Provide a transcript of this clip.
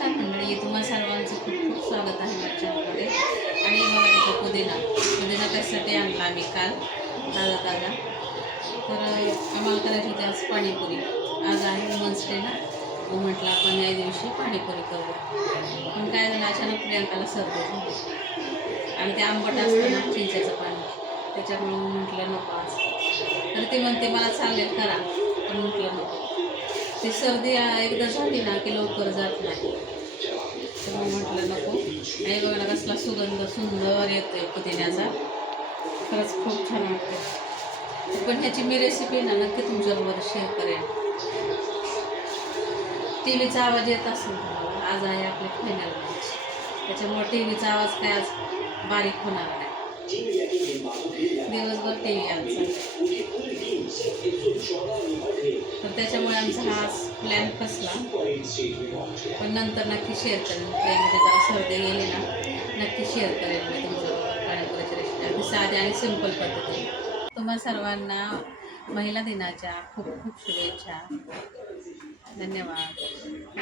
नमस्कार मंडळी, तुम्हा सर्वांचं खूप खूप स्वागत आहे माझ्या चॅनलमध्ये. आणि बघा इथं पुदिना कशासाठी आणला आम्ही काल ताजा. तर आम्हाला करायची होती आज पाणीपुरी. आज आहे वुमन्स डे ना, मग म्हटलं आपण या दिवशी पाणीपुरी करूया. पण काय झालं, अचानक प्रियांकाला सर्दी झाली आणि ते आंबट असतं ना चिंचेचं पाणी, त्याच्यामुळं म्हटलं नको आज. तर ते म्हणते मला चालेल करा, पण म्हटलं नको. ती सर्दी एकदा झाली ना की लवकर जात नाही, तर मग म्हटलं नको. आणि बघा कसला सुगंध सुंदर येतोय पुदिन्याचा, खरंच खूप छान वाटते. पण ह्याची मी रेसिपी ना नक्की तुमच्याबरोबर शेअर करेन. टी व्हीचा आवाज येत असेल तुम्हाला, आज आहे आपली फायनल मॅच, त्याच्यामुळे टी व्हीचा आवाज काय आज बारीक होणार नाही. दिवसभर टी व्ही आमचा, तर त्याच्यामुळे आमचा हा प्लॅन फसला. पण नंतर नक्की शेअर करेन. त्यामध्ये जरा सर्दी गेली ना, नक्की शेअर करेन मी तुमच्याबरोबर पाणीपुरीची रेसिपी, अगदी साधी आणि सिंपल पद्धतीने. तुम्हा सर्वांना महिला दिनाच्या खूप खूप शुभेच्छा. धन्यवाद.